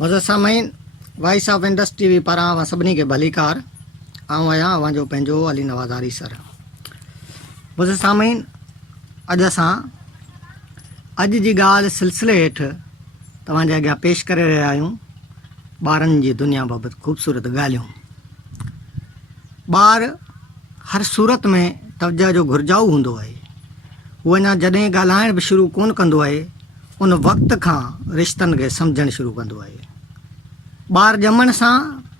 मुझे सामाइन voice of Indus TV पारां सभिनी खे भलीकार आऊं आहियां अवांजो पंहिंजो अली नवाज़ारी सर। मुझे सामाइन अॼु जी ॻाल्हि सिलसिले हेठि तव्हांजे अॻियां पेश करे रहिया आहियूं ॿारनि जी दुनिया बाबति ख़ूबसूरत ॻाल्हियूं। ॿार हर सूरत में तवजह जो घुरजाऊ हूंदो आहे। उहो अञा जॾहिं ॻाल्हाइण बि शुरू कोन कंदो आहे उन वक़्त खां रिश्तनि खे सम्झणु शुरू कंदो आहे। ॿार ॼमण सां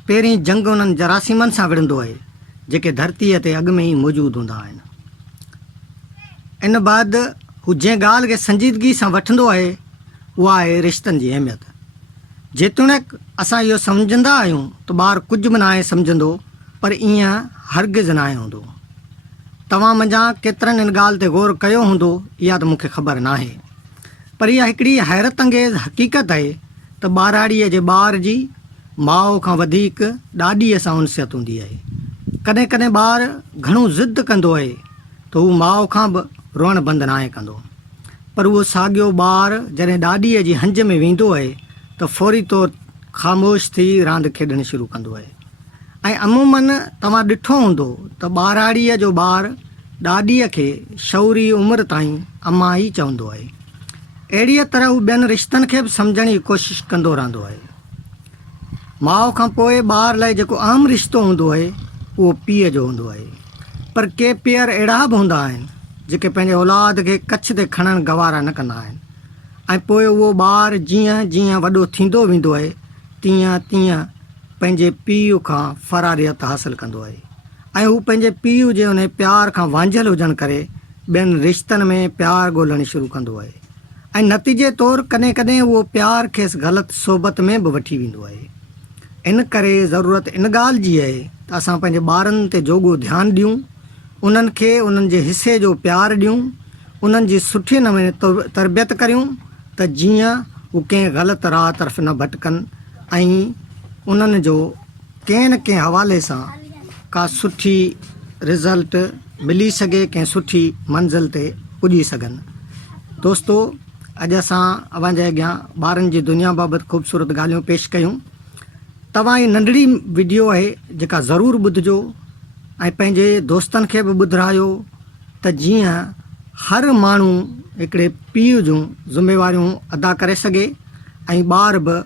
पहिरीं जंग उन्हनि जरासीमनि सां विढ़ंदो आहे जेके धरतीअ ते अॻु में ई मौजूदु हूंदा आहिनि। इन बैदि हू जंहिं ॻाल्हि खे संजीदगी सां वठंदो आहे उहा आहे रिश्तनि जी अहमियत। जेतोणीकि असां इहो सम्झंदा आहियूं त ॿारु कुझु बि न आहे सम्झंदो, पर ईअं हरगिज़ न आहे हूंदो। तव्हां मंझां केतिरनि इन ॻाल्हि ते ग़ौर कयो हूंदो, इहा त मूंखे ख़बर न आहे, पर इहा हिकिड़ी हैरत अंगेज़ हक़ीक़त आहे त ॿाराड़ीअ जे ॿार जी माउ खां वधीक ॾाॾीअ सां उनसियत हूंदी आहे। कॾहिं कॾहिं ॿारु घणो ज़िद कंदो आहे त हू माउ खां बि रोअणु बंदि न आहे कंदो, पर उहो साॻियो ॿारु जॾहिं ॾाॾीअ जी हंज में वेंदो आहे त फौरी तौरु ख़ामोश थी रांदि खेॾणु शुरू कंदो आहे। ऐं अमूमन तव्हां ॾिठो हूंदो त ॿाराड़ीअ जो ॿारु ॾाॾीअ खे शौरी उमिरि ताईं अम्मा ई चवंदो आहे। अहिड़ीअ तरह हू ॿियनि रिश्तनि खे बि सम्झण जी कोशिशि कंदो रहंदो आहे। माउ खां पोइ ॿार लाइ जेको आम रिश्तो हूंदो आहे उहो पीउ जो हूंदो आहे, पर के पीअर अहिड़ा बि हूंदा आहिनि जेके पंहिंजे औलाद खे कच्छ ते खणणु गवारा न कंदा आहिनि। ऐं पोइ उहो ॿारु जीअं जीअं वॾो थींदो वेंदो आहे तीअं तीअं पंहिंजे पीउ खां फ़रारियत हासिलु कंदो आहे ऐं हू पंहिंजे पीउ जे उन प्यार खां वांझियलु हुजणु करे ॿियनि रिश्तनि में प्यारु ॻोल्हणु शुरू कंदो आहे। ऐं नतीजे तौरु कॾहिं कॾहिं उहो प्यारु खेसि ग़लति सोबत में बि वठी वेंदो आहे। इन करे ज़रूरत इन ॻाल्हि जी आहे त असां पंहिंजे ॿारनि ते जोॻो ध्यानु ॾियूं, उन्हनि खे उन्हनि जे हिसे जो प्यारु ॾियूं, उन्हनि जी सुठे नमूने तरबियत करियूं त जीअं हू कंहिं ग़लति राह तरफ़ न भटकनि ऐं उन्हनि जो कंहिं न कंहिं हवाले सां का सुठी रिज़ल्ट मिली सघे, कंहिं सुठी मंज़िल ते पुॼी सघनि। दोस्तो, अॼु असां अव्हांजे अॻियां ॿारनि जी दुनिया बाबति ख़ूबसूरत ॻाल्हियूं पेश कयूं। तव्हां ही नंढड़ी वीडियो आहे जेका ज़रूरु ॿुधिजो ऐं पंहिंजे दोस्तनि खे बि ॿुधायो त जीअं हर माण्हू हिकिड़े पीउ जूं ज़िमेवारियूं अदा करे सघे ऐं ॿार बि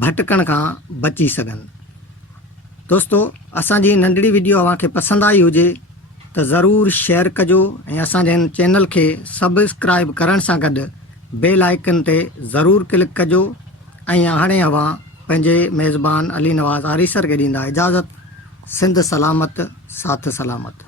भटकण खां बची सघनि। दोस्तो, असांजी नंढड़ी वीडियो अव्हांखे पसंदि आई हुजे त ज़रूरु शेयर कजो ऐं असांजे हिन चैनल खे सब्सक्राइब करण सां गॾु बेल आइकन ते ज़रूरु क्लिक कजो। ऐं हाणे अव्हां पंहिंजे मेज़बान अली नवाज़ आरी सर खे ॾींदा इजाज़त। सिंध सलामत, साथ सलामत।